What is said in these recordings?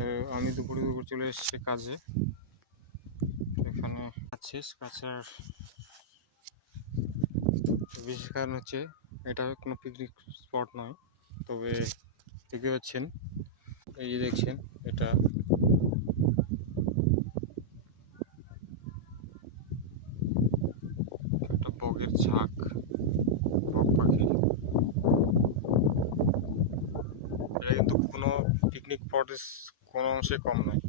তো আমি দুপুরে চলে এসেছি কাজে। এখানে কাছের বিশেষ কারণ হচ্ছে এটা কোনো পিকনিক স্পট নয়, তবে দেখতে পাচ্ছেন, এই যে দেখছেন, এটা একটা বগের ঝাঁক, বক পাখি। এটা কিন্তু কোনো পিকনিক স্পটের কোনো অংশে কম নয়,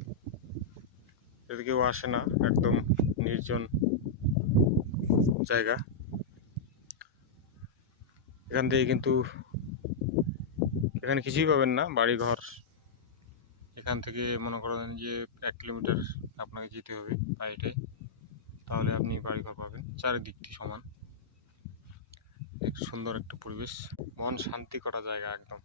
যদি কেউ আসে না, একদম নির্জন জায়গা। এখান থেকে কিন্তু এখানে কিছুই পাবেন না, বাড়ি ঘর। এখান থেকে মনে করেন যে 1 কিলোমিটার আপনাকে যেতে হবে পায়ে, তাহলে আপনি বাড়িঘর পাবেন। চারিদিকটি সমান, সুন্দর একটা পরিবেশ, মন শান্তি করা জায়গা একদম।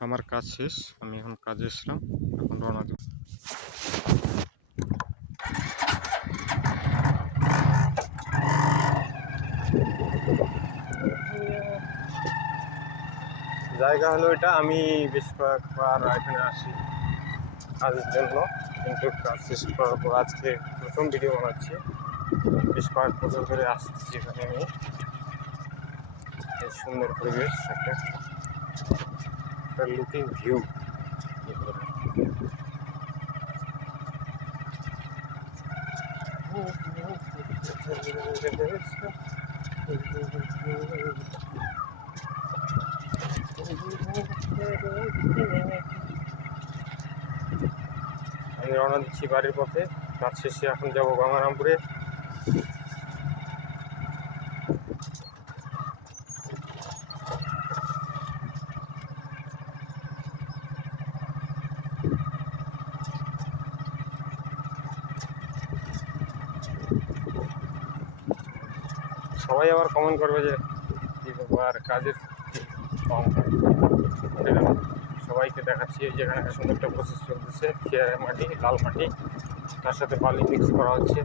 আমার কাজ শেষ, আমি এখন কাজে এসলাম, এখন রওনা দেব। জায়গা হলো এটা, আমি বেশ কয়েকবার এখানে আসি কাজের জন্য, কিন্তু কাজ শেষ করার পর আজকে প্রথম ভিডিও বানাচ্ছি। বেশ কয়েক বছর ধরে আসছি এখানে আমি। এই সুন্দর পরিবেশ, একটা লুকিং ভিউ। আমি রওনা দিচ্ছি বাড়ির পথে। কাজ শেষে এখন যাব গঙ্গারামপুরে। সবাই আবার কমেন্ট করবে যে আর কাজের সবাইকে দেখাচ্ছি যেখানে একটা সুন্দর একটা প্রসেস চলতেছে। খেয়ারের মাটি, লাল মাটি, তার সাথে বালি মিক্স করা হচ্ছে।